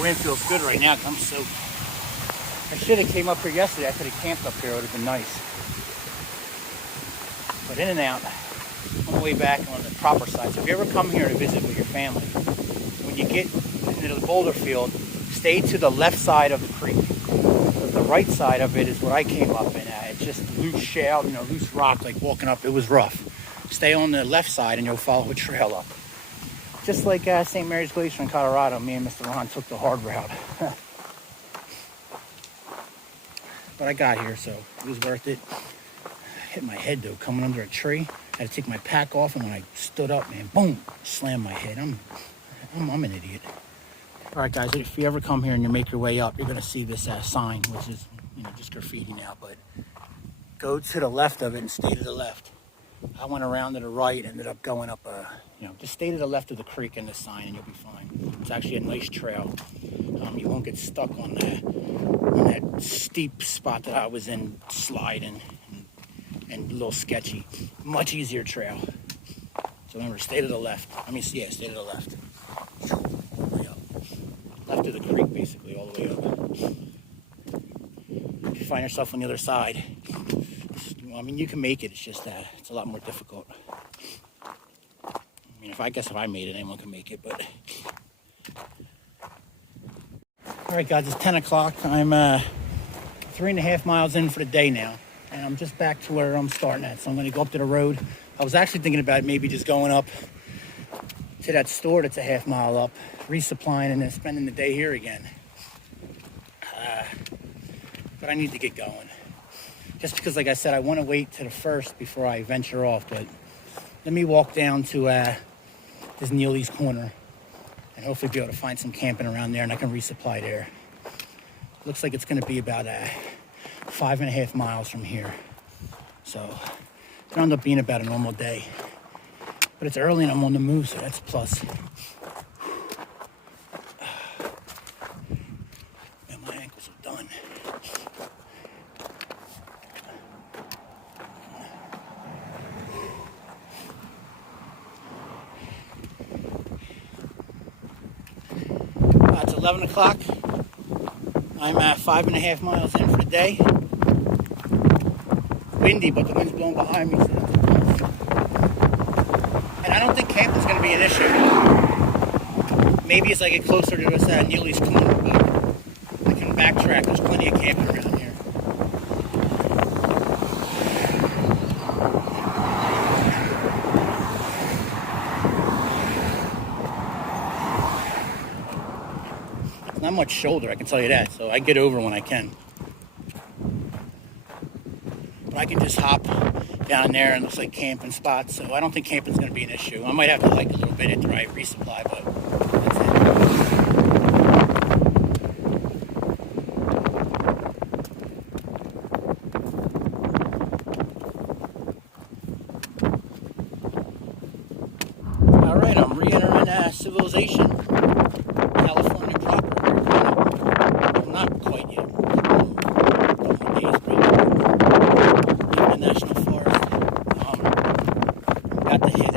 Wind feels good right now because I'm soaked. I should have came up here yesterday. I could have camped up here. It would have been nice. But in and out, on the way back on the proper side. So if you ever come here to visit with your family, when you get into the boulder field, stay to the left side of the creek. The right side of it is what I came up in at. It's just loose shale, loose rock, like walking up. It was rough. Stay on the left side and you'll follow a trail up. Just like St. Mary's Glacier in Colorado, me and Mr. Ron took the hard route. But I got here, so it was worth it. I hit my head though, coming under a tree. I had to take my pack off, and when I stood up, man, boom, slammed my head. I'm an idiot. All right, guys, if you ever come here and you make your way up, you're gonna see this sign, which is just graffiti now. But go to the left of it and stay to the left. I went around to the right, ended up going up just stay to the left of the creek and the sign and you'll be fine. It's actually a nice trail. You won't get stuck on that steep spot that I was in, sliding and a little sketchy. Much easier trail. So remember, stay to the left. Stay to the left. All the way up. Left of the creek, basically, all the way up. If you find yourself on the other side, you can make it. It's just that it's a lot more difficult. If I made it, anyone can make it, but... All right, guys, it's 10 o'clock. I'm 3.5 miles in for the day now, and I'm just back to where I'm starting at. So I'm going to go up to the road. I was actually thinking about maybe just going up to that store that's a half mile up, resupplying, and then spending the day here again. But I need to get going. Just because, like I said, I want to wait to the first before I venture off. But let me walk down to this Neely's Corner and hopefully be able to find some camping around there, and I can resupply there. Looks like it's going to be about 5.5 miles from here. So it'll end up being about a normal day. But it's early and I'm on the move, so that's a plus. Man, my ankles are done. It's 11 o'clock. I'm at 5.5 miles in for the day. Windy, but the wind's blowing behind me, so that's a plus. And I don't think camping's going to be an issue. Maybe as I get closer to this Neely's Corner, but I can backtrack. There's plenty of camping around here. Not much shoulder, I can tell you that, so I get over when I can. But I can just hop down there and it looks like camping spots, so I don't think camping's going to be an issue. I might have to hike a little bit after I resupply, but that's it. All right, I'm re-entering civilization. California proper. Not quite yet. The National Forest. Got to hit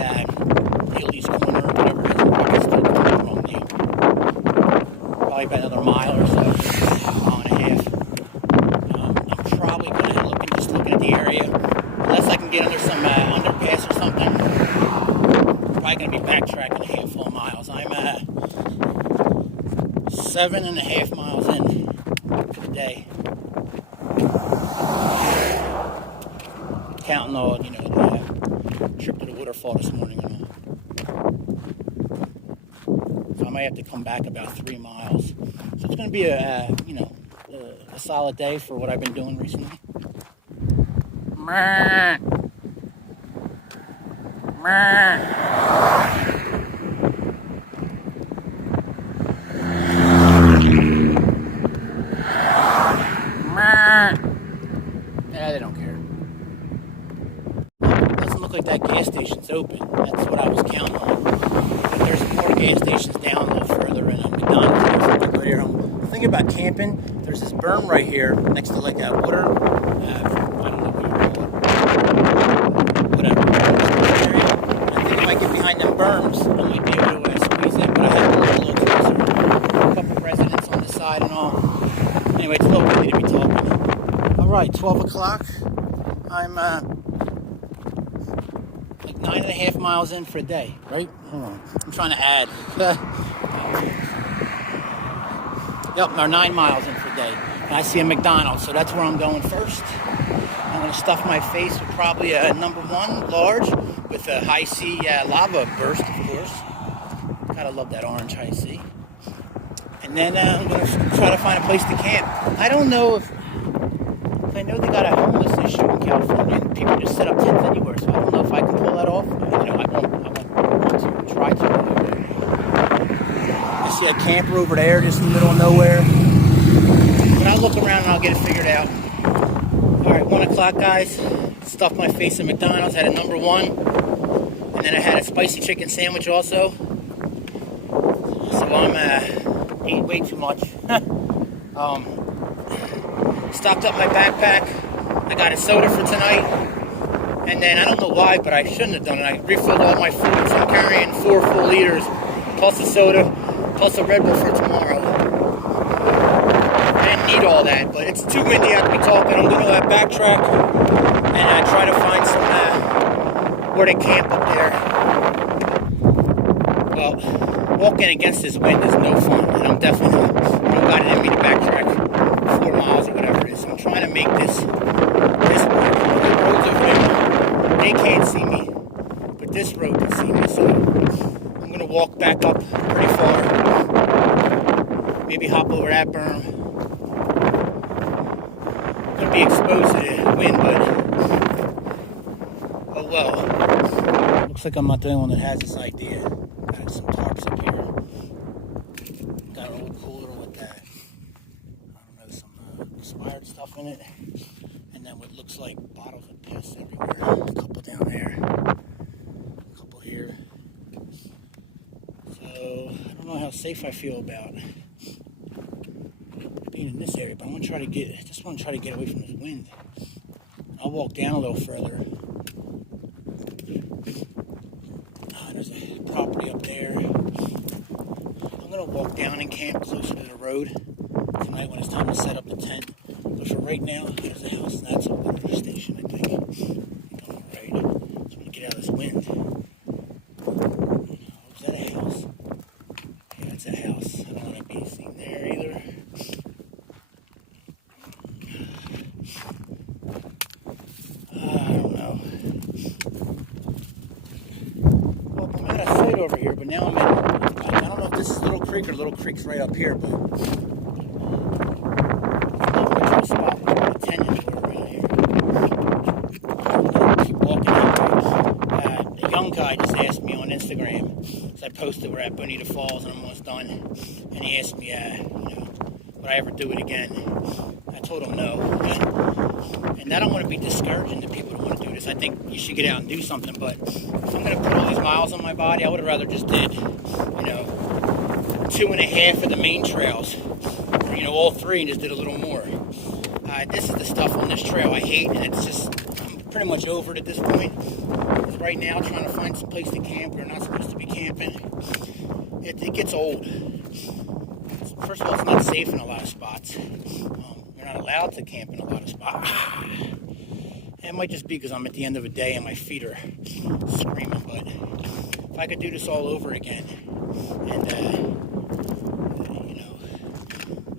Neely's Corner, or whatever it is. I still don't know the wrong name. Probably about another mile or so. Mile and a half. I'm probably going to just looking at the area. Unless I can get under some underpass or something. Probably going to be backtracking a handful of miles. I'm 7.5 miles in for the day. Counting all, the trip to the waterfall this morning and all. So I might have to come back about 3 miles. So it's going to be a solid day for what I've been doing recently. Yeah, they don't care. It doesn't look like that gas station's open. That's what I was counting on. But there's more gas stations down a little further, and McDonald's here. I'm thinking about camping. There's this berm right here next to like a water. I don't know what you call it. Whatever. I think if I get behind them berms, I might be able to squeeze in. But I have to look a little closer. A couple residents Anyway, it's a little early to be talking. All right, 12 o'clock. I'm like 9.5 miles in for a day, right? Hold on. I'm trying to add. Yep, or 9 miles in for a day. And I see a McDonald's, so that's where I'm going first. I'm going to stuff my face with probably a number 1 large with a high C lava burst, of course. Gotta love that orange high C. And then I'm going to try to find a place to camp. I don't know if I know they got a homeless issue in California and people just set up tents anywhere, so I don't know if I can pull that off. You know, I won't to try to. I see a camper over there just in the middle of nowhere. But I'll look around and I'll get it figured out. Alright, 1 o'clock, guys. Stuffed my face at McDonald's, had a number 1. And then I had a spicy chicken sandwich also. So I'm eating way too much. Stocked up my backpack. I got a soda for tonight. And then, I don't know why, but I shouldn't have done it. I refilled all my food, so I'm carrying 4 full liters, plus a soda, plus a Red Bull for tomorrow. I didn't need all that, but it's too windy out to be talking. I'm going to backtrack and try to find some, where to camp up there. Well, walking against this wind is no fun, and I don't got it in me to backtrack 4 miles or whatever it is. So I'm trying to make this work. The roads over there, they can't see me, but this road can see me, so I'm going to walk back up pretty far, maybe hop over that berm. Going to be exposed to the wind, but oh well. Looks like I'm not the only one that has this idea. Got some tarps up here. Got an old cooler with that, I don't know, some expired stuff in it. And then what looks like bottles of piss everywhere. A couple down there. A couple here. So, I don't know how safe I feel about being in this area, but just want to try to get away from this wind. I'll walk down a little further. There's a property up there. I'm going to walk down and camp closer to the road tonight when it's time to set up the tent. But for right now, there's a house, and that's a water station, I think. I'm alright. Just want to get out of this wind. Oh, is that a house? Yeah, that's a house. I don't want to be seen there either. I don't know. Well, I'm at a site over here, but now I don't know if this is Little Creek or Little Creek's right up here, but spot with a tent anywhere around here. Keep walking a young guy just asked me on Instagram, so I posted we're at Bonita Falls and I'm almost done, and he asked me, would I ever do it again? I told him no. And I don't want to be discouraging to people who want to do this. I think you should get out and do something, but if I'm going to put all these miles on my body, I would have rather just did, 2.5 of the main trails, or, all 3 and just did a little more. This is the stuff on this trail I hate, and it's just, I'm pretty much over it at this point. Because right now, trying to find some place to camp, we're not supposed to be camping. It gets old. First of all, it's not safe in a lot of spots. You're not allowed to camp in a lot of spots. It might just be because I'm at the end of a day and my feet are screaming, but if I could do this all over again, and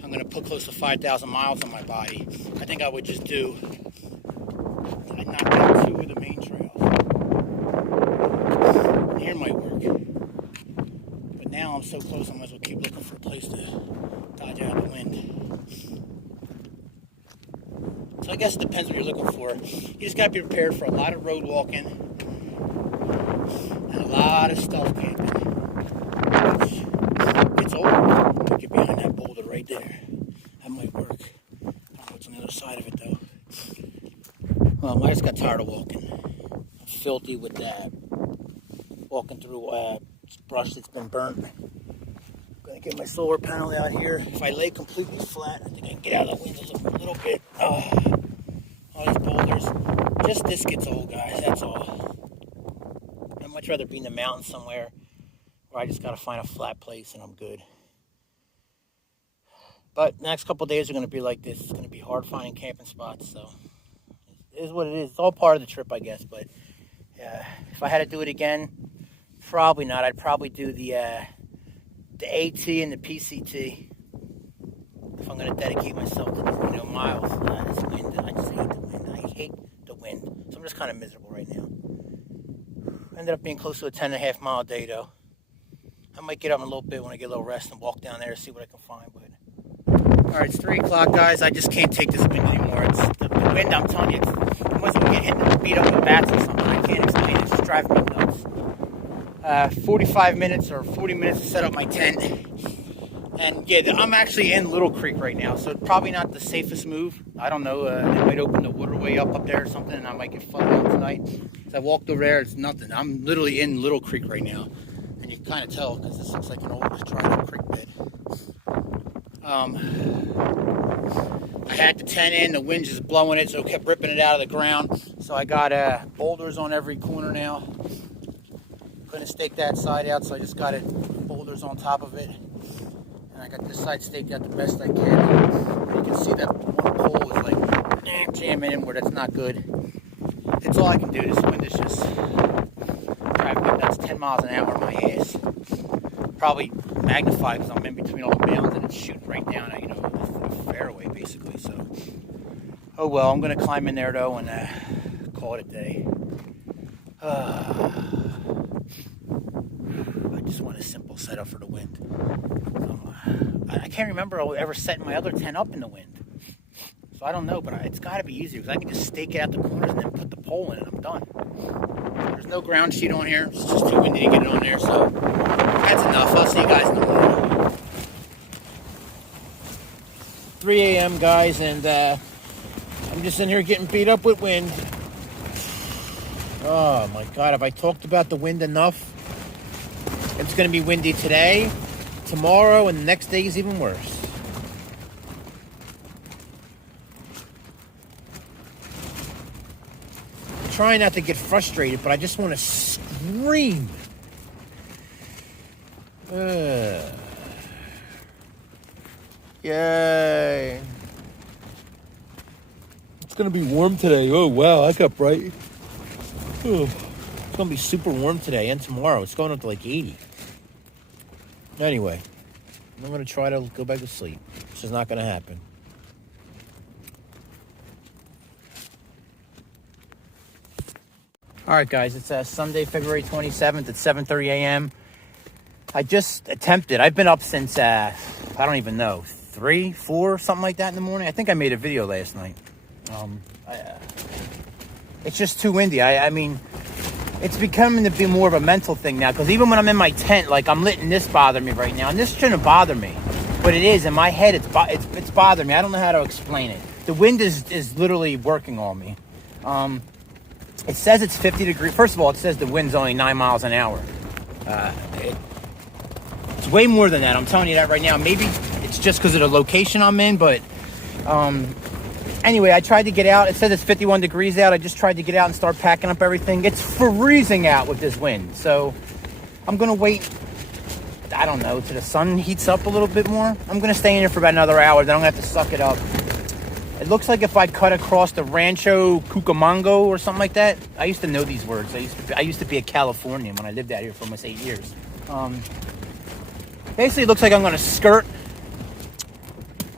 I'm going to put close to 5,000 miles on my body, I think I would just I'd knock out 2 of the main trails. Here might work. But now I'm so close, I might as well keep looking for a place to dodge out the wind. So I guess it depends what you're looking for. You just got to be prepared for a lot of road walking and a lot of stealth camping. It's old. Get behind that boulder right there. That might work. I don't know what's on the other side of it though. Well, I just got tired of walking. I'm filthy with that. Walking through brush that's been burnt. I'm gonna get my solar panel out here. If I lay completely flat, I think I can get out of the windows a little bit. All these boulders. Just this gets old, guys. That's all. I'd much rather be in the mountains somewhere where I just gotta find a flat place and I'm good. But next couple of days are going to be like this. It's going to be hard finding camping spots. So it is what it is. It's all part of the trip, I guess. But if I had to do it again, probably not. I'd probably do the AT and the PCT if I'm going to dedicate myself to the miles. This wind, I just hate the wind. I hate the wind. So I'm just kind of miserable right now. Ended up being close to a 10.5 mile day though. I might get up in a little bit when I get a little rest and walk down there and see what I can find. But all right, it's 3 o'clock, guys. I just can't take this wind anymore. It's the wind. I'm telling you, it wasn't getting beat up with bats or something. I can't explain it. It's just driving me nuts. 45 minutes or 40 minutes to set up my tent. And yeah, I'm actually in Little Creek right now, so it's probably not the safest move. I don't know. They might open the waterway up there or something, and I might get flooded out tonight. As I walked over there, it's nothing. I'm literally in Little Creek right now. And you can kind of tell because this looks like an old dried up creek bed. I had the tent in, the wind's just blowing it, so it kept ripping it out of the ground. So I got boulders on every corner now. Couldn't stake that side out, so I just got boulders on top of it. And I got this side staked out the best I can. And you can see that one pole is like jamming in where that's not good. It's all I can do. This wind is just driving me nuts. 10 miles an hour on my ass. Probably magnified because I'm in between all the mountains and it's shooting right down at, the fairway basically. So, oh well, I'm gonna climb in there though and call it a day. I just want a simple setup for the wind. I can't remember ever setting my other tent up in the wind. So I don't know, but it's got to be easier because I can just stake it out the corners and then put the pole in and I'm done. There's no ground sheet on here. It's just too windy to get it on there. So that's enough. I'll see you guys in the morning. 3 a.m. guys, and I'm just in here getting beat up with wind. Oh my God, have I talked about the wind enough? It's going to be windy today, tomorrow, and the next day is even worse. I'm trying not to get frustrated, but I just want to scream. Yay. It's going to be warm today. Oh, wow, I got bright. Oh, it's going to be super warm today and tomorrow. It's going up to like 80. Anyway, I'm going to try to go back to sleep. This is not going to happen. All right, guys, it's Sunday, February 27th at 7:30 a.m. I just attempted. I've been up since, I don't even know, 3, 4, something like that in the morning. I think I made a video last night. It's just too windy. I mean, it's becoming to be more of a mental thing now, because even when I'm in my tent, like, I'm letting this bother me right now, and this shouldn't bother me, but it is. In my head, it's bothering me. I don't know how to explain it. The wind is literally working on me. It says it's 50 degrees. First of all, it says the wind's only 9 miles an hour. It's way more than that. I'm telling you that right now. Maybe it's just because of the location I'm in, but anyway, I tried to get out. It says it's 51 degrees out. I just tried to get out and start packing up everything. It's freezing out with this wind. So I'm going to wait, I don't know, till the sun heats up a little bit more. I'm going to stay in here for about another hour. Then I'm going to have to suck it up. It looks like if I cut across the Rancho Cucamonga or something like that. I used to know these words. I used to be a Californian when I lived out here for almost 8 years. Basically, it looks like I'm going to skirt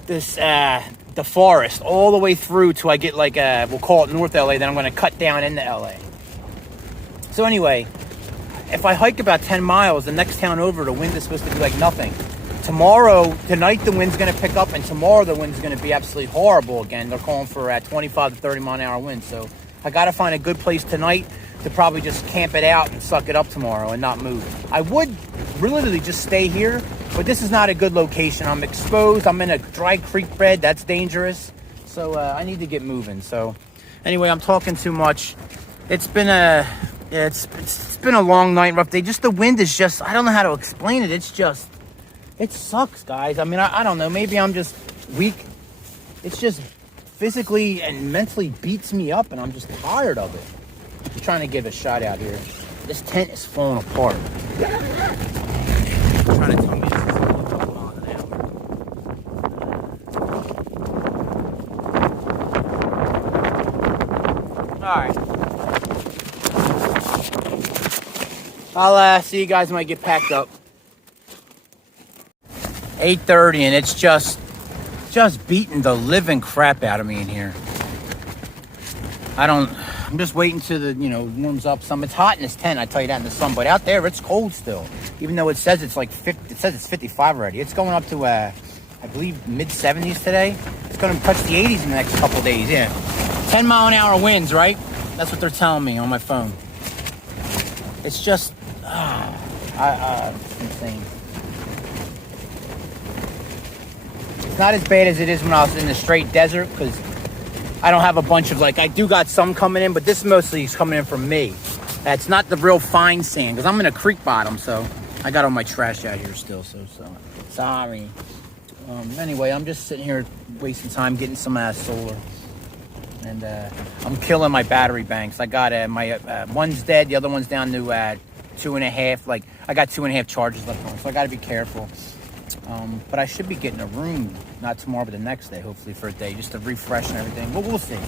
this the forest all the way through till I get like we'll call it North LA. Then I'm going to cut down into LA. So anyway, if I hike about 10 miles, the next town over, the wind is supposed to be like nothing. Tonight the wind's going to pick up, and tomorrow the wind's going to be absolutely horrible again. They're calling for 25 to 30 mile an hour winds. So I got to find a good place tonight to probably just camp it out and suck it up tomorrow and not move. I would really just stay here, but this is not a good location. I'm exposed. I'm in a dry creek bed. That's dangerous. So I need to get moving. So anyway, I'm talking too much. It's been a long night, rough day. Just the wind is just, I don't know how to explain it. It sucks, guys. I mean, I don't know. Maybe I'm just weak. It's just physically and mentally beats me up, and I'm just tired of it. I'm trying to give a shot out here. This tent is falling apart. I'm trying to tell me this is only 12 miles an hour. Alright. I'll see you guys when I get packed up. 8:30 and it's just beating the living crap out of me in here. I'm just waiting till the, warms up some. It's hot in this tent, I tell you that, in the sun, but out there it's cold still. Even though it says it's like 50, it says it's 55 already. It's going up to, I believe, mid-70s today. It's going to touch the 80s in the next couple days, yeah. 10-mile-an-hour winds, right? That's what they're telling me on my phone. It's just, it's insane. It's not as bad as it is when I was in the straight desert, because I don't have a bunch of, I do got some coming in, but this mostly is coming in from me. That's not the real fine sand, because I'm in a creek bottom, so I got all my trash out here still, so sorry. Anyway, I'm just sitting here wasting time getting some solar. And I'm killing my battery banks. I got my one's dead, the other one's down to 2.5. I got 2.5 charges left on, so I got to be careful. But I should be getting a room, not tomorrow, but the next day, hopefully, for a day, just to refresh and everything. But we'll see.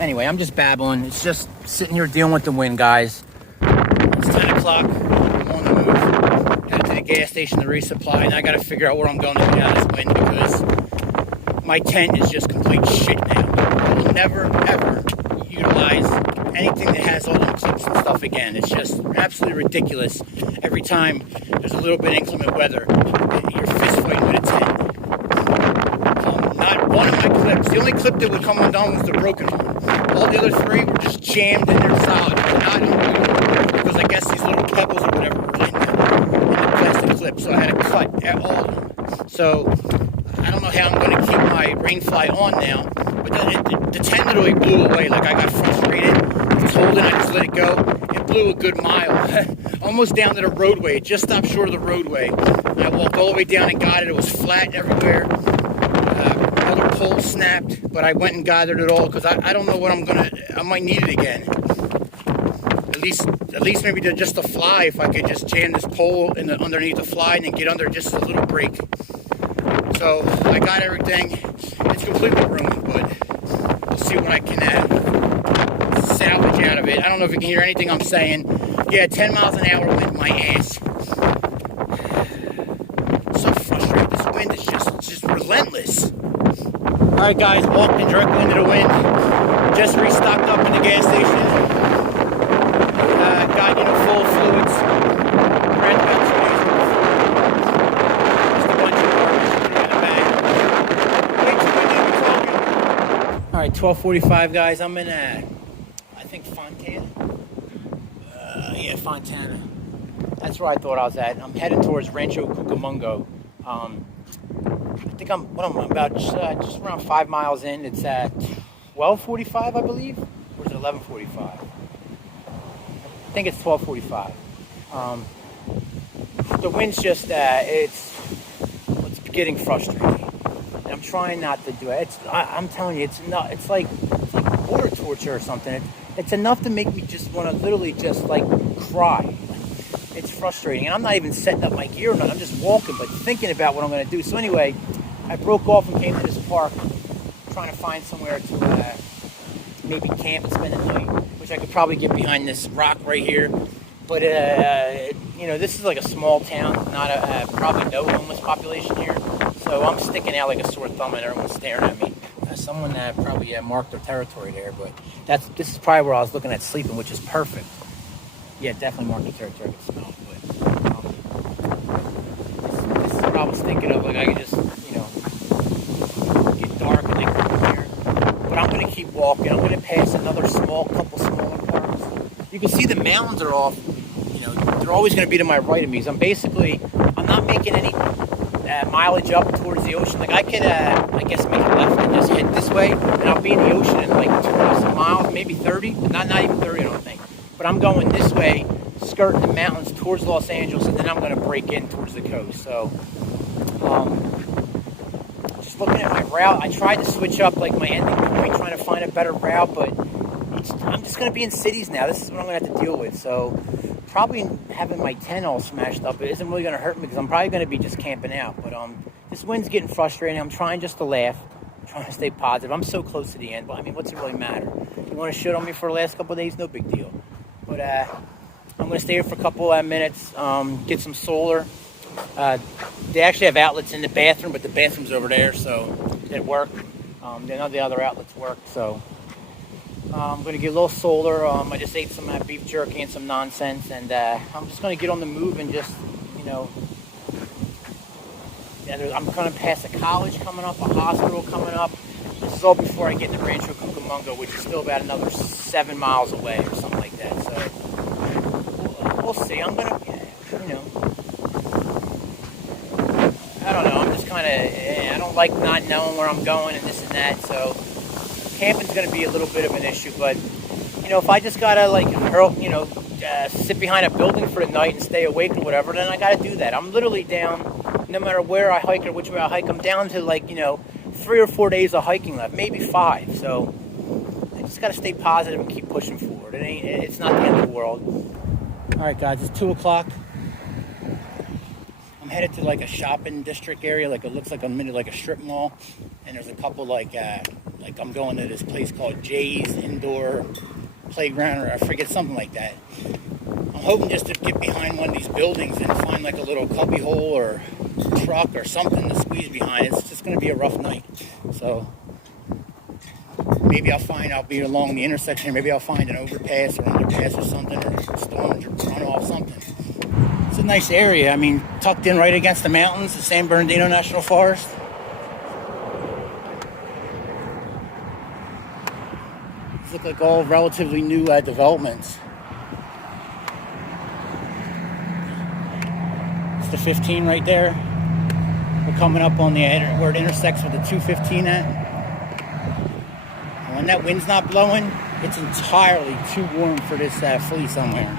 Anyway, I'm just babbling. It's just sitting here dealing with the wind, guys. It's 10 o'clock. I'm on the move. Headed to the gas station to resupply, and I got to figure out where I'm going to get out of this wind, because my tent is just complete shit now. I will never, ever utilize anything that has all them clips and stuff again. It's just absolutely ridiculous. Every time there's a little bit of inclement weather, you're fist fighting with a tent. Not one of my clips. The only clip that would come undone was the broken one. All the other three were just jammed in there solid. Not unbelievable, because I guess these little pebbles or whatever were in the plastic clip, so I had to cut at all of them. So I don't know how I'm going to keep my rainfly on now, but the tent literally blew away. I got frustrated. I was holding, I just let it go. It blew a good mile, almost down to the roadway. It just stopped short of the roadway. I walked all the way down and got it. It was flat everywhere. Other pole snapped, but I went and gathered it all, because I don't know what I might need it again. At least maybe just a fly, if I could just jam this pole underneath the fly and then get under just a little break. So I got everything. It's completely ruined, but we'll see what I can salvage out of it. I don't know if you can hear anything I'm saying. Yeah, 10 miles an hour wind my ass. So frustrated. This wind is just relentless. Alright guys, walked in directly into the wind. Just restocked up in the gas station. Got, full of fluids. Ran about 2 days worth. Just a bunch of garbage in the bag. Alright, 12:45 guys. I'm in I think Fontana. Yeah, Fontana. That's where I thought I was at. I'm heading towards Rancho Cucamonga. I think I'm about just around 5 miles in. It's at 12:45, I believe, or is it 11:45? I think it's 12:45. The wind's just it's getting frustrating, and I'm trying not to do it. I'm telling you, it's like water torture or something. It's enough to make me just want to literally just cry. It's frustrating, and I'm not even setting up my gear or nothing. I'm just walking, but thinking about what I'm going to do. So anyway, I broke off and came to this park, trying to find somewhere to maybe camp and spend the night, which I could probably get behind this rock right here. But this is like a small town, not probably no homeless population here. So I'm sticking out like a sore thumb, and everyone's staring at me. Someone probably marked their territory there, but this is probably where I was looking at sleeping, which is perfect. Yeah, definitely marked the territory. I could smell it, but this is what I was thinking of. I could just, get dark and come here. But I'm going to keep walking. I'm going to pass another couple smaller parks. You can see the mountains are off. They're always going to be to my right of me. So I'm not making any mileage up towards the ocean. I could, I guess, make a left and just head this way, and I'll be in the ocean in 20 miles, maybe 30. Not even 30, I don't think. But I'm going this way, skirting the mountains towards Los Angeles, and then I'm going to break in towards the coast. So, just looking at my route, I tried to switch up my ending point, trying to find a better route, but I'm just going to be in cities now. This is what I'm going to have to deal with. So, probably having my tent all smashed up, it isn't really going to hurt me, because I'm probably going to be just camping out. But this wind's getting frustrating. I'm trying just to laugh. I'm trying to stay positive. I'm so close to the end, but I mean, what's it really matter? You want to shit on me for the last couple of days? No big deal. But I'm going to stay here for a couple of minutes, get some solar. They actually have outlets in the bathroom, but the bathroom's over there, so it worked. None of the other outlets work, so I'm going to get a little solar. I just ate some beef jerky and some nonsense, and I'm just going to get on the move and just, you know, I'm going to pass a college coming up, a hospital coming up. This is all before I get into Rancho Cucamonga, which is still about another 7 miles away or something like that. So we'll see. I'm going to, you know, I don't know. I'm just kind of, I don't like not knowing where I'm going and this and that. So camping's going to be a little bit of an issue. But, you know, if I just got to, like, you know, sit behind a building for the night and stay awake or whatever, then I got to do that. I'm literally down. No matter where I hike or which way I hike, I'm down to, like, you know, 3 or 4 days of hiking left, maybe 5. So I just got to stay positive and keep pushing forward. It's not the end of the world. All right, guys, it's 2 o'clock. I'm headed to, like, a shopping district area. Like, it looks like I'm in, like, a strip mall. And there's a couple, like I'm going to this place called Jay's Indoor Playground, or I forget, something like that. I'm hoping just to get behind one of these buildings and find, like, a little cubby hole or truck or something to squeeze behind. It's just going to be a rough night. So maybe I'll be along the intersection. Maybe I'll find an overpass or underpass or something, or a storm runoff, something. It's a nice area. I mean, tucked in right against the mountains, the San Bernardino National Forest. These look like all relatively new developments. It's the 15 right there. We're coming up on where it intersects with the 215 at. And when that wind's not blowing, it's entirely too warm for this fleece I'm wearing.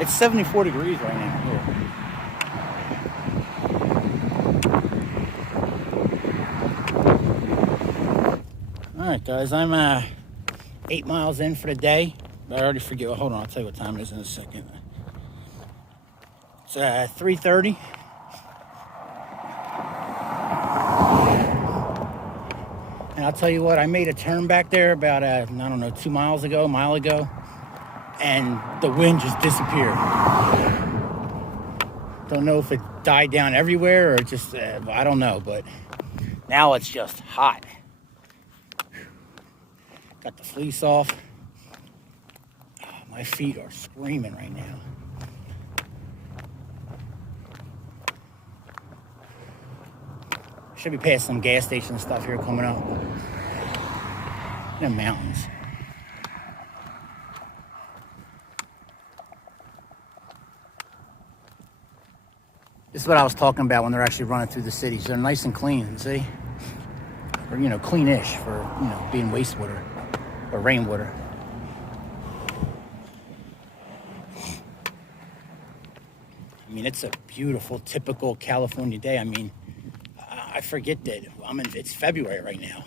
It's 74 degrees right now here. All right, guys, I'm 8 miles in for the day. I already forget. Well, hold on, I'll tell you what time it is in a second. It's 3:30. And I'll tell you what, I made a turn back there about, I don't know, 2 miles ago, a mile ago, and the wind just disappeared. Don't know if it died down everywhere or just, I don't know, but now it's just hot. Got the fleece off. My feet are screaming right now. Should be past some gas station stuff here coming up. In the mountains. This is what I was talking about when they're actually running through the cities. They're nice and clean, see? Or, you know, cleanish for, you know, being wastewater or rainwater. I mean, it's a beautiful, typical California day. I mean, I forget that it's February right now.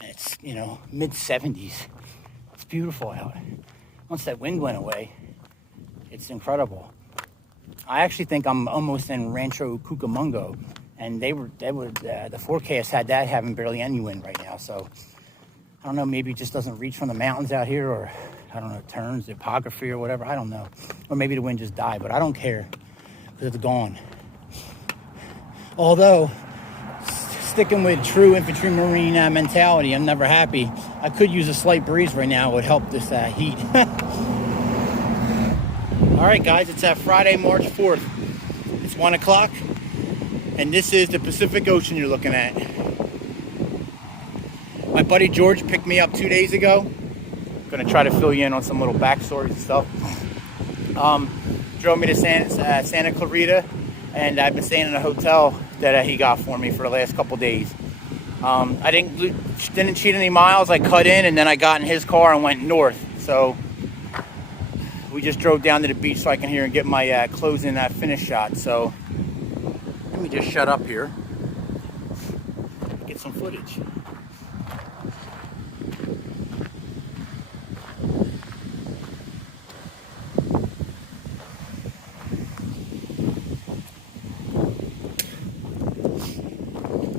And it's, you know, mid-70s. It's beautiful out. Once that wind went away, it's incredible. I actually think I'm almost in Rancho Cucamonga, and the forecast had that having barely any wind right now. So I don't know, maybe it just doesn't reach from the mountains out here, or I don't know, turns, the topography or whatever. I don't know. Or maybe the wind just died, but I don't care because it's gone. Although, sticking with true infantry marine mentality, I'm never happy. I could use a slight breeze right now. It would help this heat. All right, guys, it's Friday, March 4th. It's 1 o'clock, and this is the Pacific Ocean you're looking at. My buddy George picked me up 2 days ago. I'm going to try to fill you in on some little backstories and stuff. Drove me to Santa Clarita, and I've been staying in a hotel that he got for me for the last couple days. I didn't cheat any miles. I cut in, and then I got in his car and went north. So we just drove down to the beach so I can hear and get my closing finish shot. So let me just shut up here, get some footage.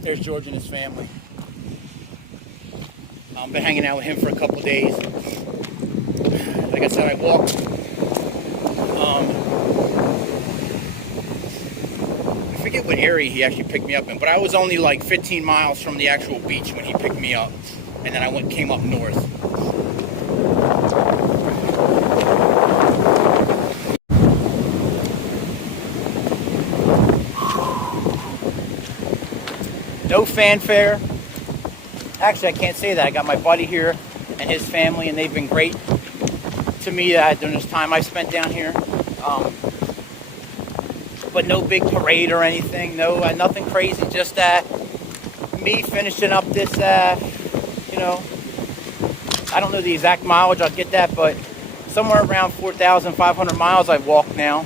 There's George and his family. Been hanging out with him for a couple days. Like I said, I walked. I forget what area he actually picked me up in, but I was only like 15 miles from the actual beach when he picked me up, and then I came up north. No fanfare. Actually, I can't say that. I got my buddy here and his family, and they've been great to me during this time I spent down here. But no big parade or anything. No, nothing crazy. Just me finishing up this. I don't know the exact mileage. I'll get that, but somewhere around 4,500 miles I've walked now,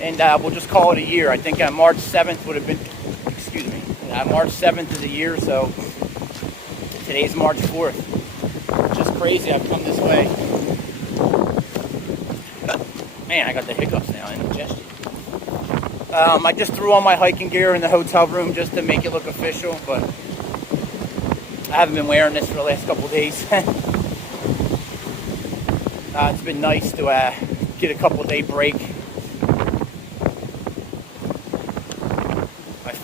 and we'll just call it a year. I think March 7th would have been. Excuse me. March 7th is a year, so today's March 4th. It's just crazy I've come this way. Man, I got the hiccups now, indigestion. I just threw on my hiking gear in the hotel room just to make it look official, but I haven't been wearing this for the last couple of days. It's been nice to get a couple day break.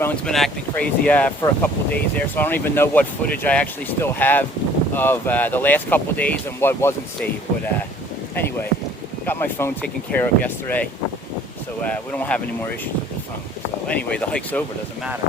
Phone's been acting crazy for a couple days there, so I don't even know what footage I actually still have of the last couple days and what wasn't saved. But anyway, got my phone taken care of yesterday, so we don't have any more issues with the phone. So anyway, the hike's over, doesn't matter.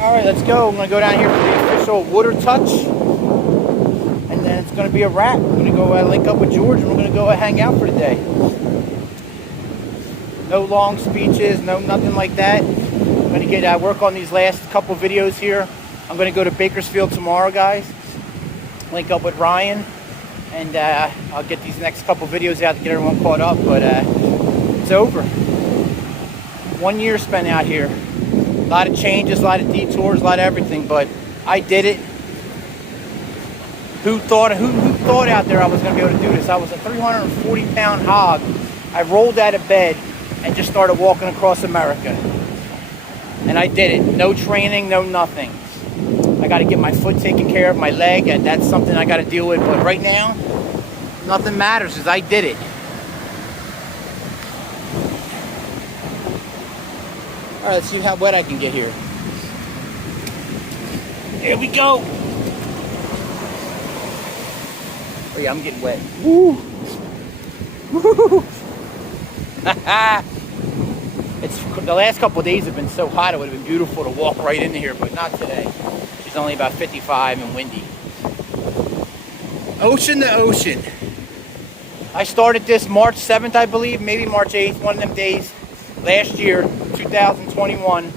All right, let's go. I'm going to go down here for the official water touch, and then it's going to be a wrap. I'm going to go link up with George, and we're going to go hang out for the day. No long speeches, nothing like that. I'm going to get work on these last couple videos here. I'm going to go to Bakersfield tomorrow, guys. Link up with Ryan, and I'll get these next couple videos out to get everyone caught up. But it's over. 1 year spent out here. A lot of changes, a lot of detours, a lot of everything, but I did it. Who thought out there I was going to be able to do this? I was a 340-pound hog. I rolled out of bed and just started walking across America. And I did it. No training, no nothing. I got to get my foot taken care of, my leg, and that's something I got to deal with. But right now, nothing matters because I did it. All right, let's see how wet I can get here. Here we go. Oh yeah, I'm getting wet. Woo! Woo! It's the last couple of days have been so hot. It would have been beautiful to walk right into here, but not today. It's only about 55 and windy. Ocean to ocean. I started this March 7th, I believe, maybe March 8th, one of them days. Last year, 2021,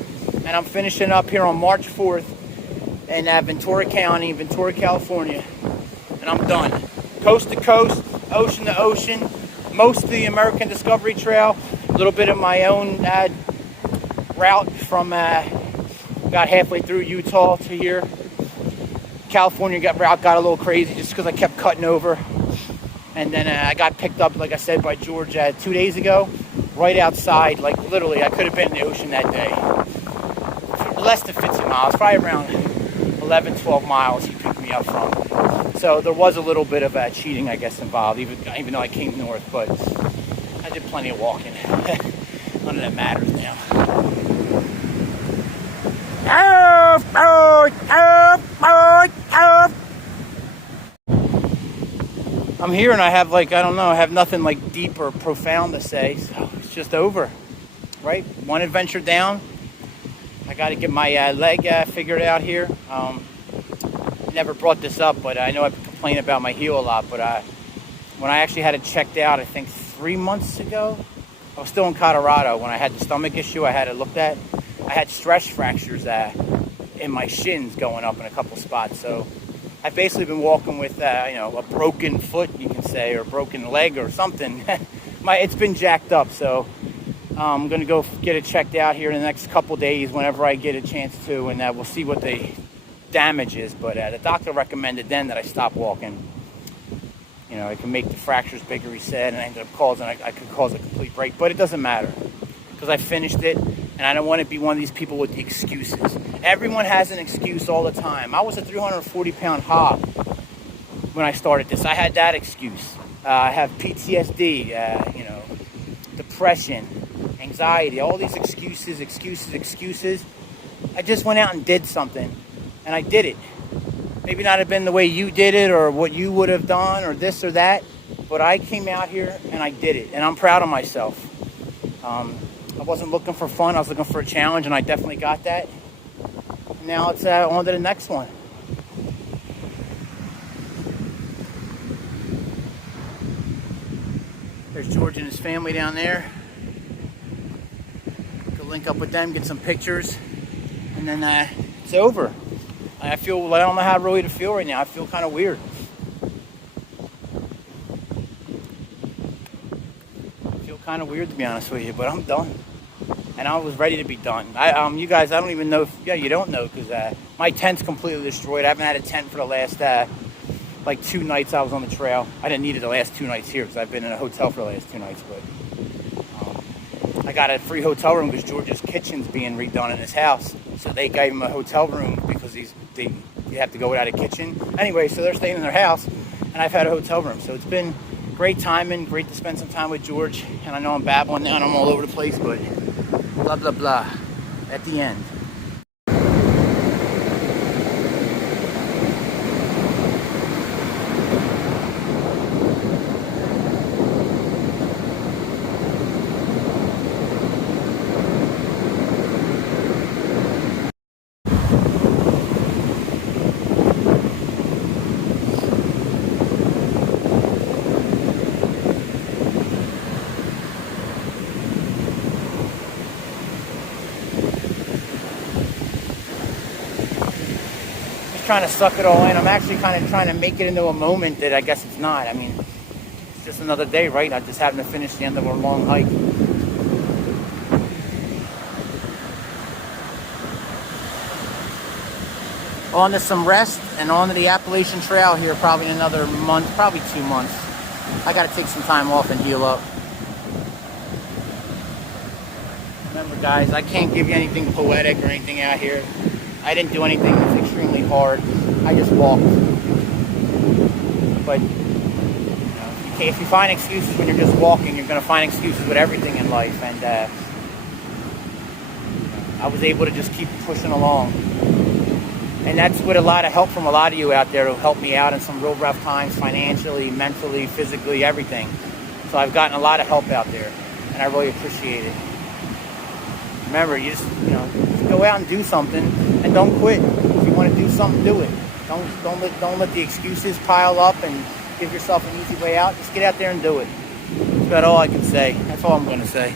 and I'm finishing up here on March 4th in Ventura County, Ventura, California, and I'm done. Coast to coast, ocean to ocean, most of the American Discovery Trail, a little bit of my own route from, got halfway through Utah to here. California route got a little crazy just because I kept cutting over, and then I got picked up, like I said, by George 2 days ago. Right outside, like literally, I could have been in the ocean that day. Less than 50 miles, probably around 11, 12 miles he picked me up from. So there was a little bit of cheating, I guess, involved, even though I came north, but I did plenty of walking. None of that matters now. I'm here and I have I have nothing like deep or profound to say, so it's just over, right? One adventure down. I got to get my leg figured out here. Never brought this up, but I know I complain about my heel a lot, but when I actually had it checked out, I think 3 months ago, I was still in Colorado when I had the stomach issue I had it looked at. I had stress fractures in my shins going up in a couple spots, so I've basically been walking with, a broken foot, you can say, or broken leg or something. It's been jacked up, so I'm going to go get it checked out here in the next couple days whenever I get a chance to, and we'll see what they damages, but the doctor recommended then that I stop walking. You know, it can make the fractures bigger, he said, and I ended up causing, I could cause a complete break, but it doesn't matter because I finished it, and I don't want to be one of these people with the excuses. Everyone has an excuse all the time. I was a 340-pound hog when I started this. I had that excuse. I have PTSD, you know, depression, anxiety, all these excuses. I just went out and did something, and I did it. Maybe not have been the way you did it or what you would have done or this or that, but I came out here and I did it, and I'm proud of myself. I wasn't looking for fun. I was looking for a challenge, and I definitely got that. Now it's on to the next one. There's George and his family down there. Could link up with them, get some pictures, and then it's over. I don't know how really to feel right now. I feel kind of weird. I feel kind of weird, to be honest with you, but I'm done. And I was ready to be done. You guys, I don't even know if, you don't know, because my tent's completely destroyed. I haven't had a tent for the last, like 2 nights I was on the trail. I didn't need it the last 2 nights here, because I've been in a hotel for the last 2 nights, but I got a free hotel room because George's kitchen's being redone in his house. So they gave him a hotel room because you have to go without a kitchen. Anyway, so they're staying in their house, and I've had a hotel room. So it's been great timing, great to spend some time with George. And I know I'm babbling now and I'm all over the place, but blah, blah, blah at the end. Trying to suck it all in. I'm actually kind of trying to make it into a moment that I guess it's not. I mean, it's just another day, right? I'm just having to finish the end of a long hike. On to some rest and on to the Appalachian Trail here probably in another month, probably 2 months. I got to take some time off and heal up. Remember, guys, I can't give you anything poetic or anything out here. I didn't do anything that's extremely hard. I just walked. But if you find excuses when you're just walking, you're going to find excuses with everything in life. And I was able to just keep pushing along. And that's with a lot of help from a lot of you out there who helped me out in some real rough times, financially, mentally, physically, everything. So I've gotten a lot of help out there, and I really appreciate it. Remember, you just go out and do something, and don't quit. If you want to do something, do it. Don't let the excuses pile up and give yourself an easy way out. Just get out there and do it. That's about all I can say. That's all I'm going to say.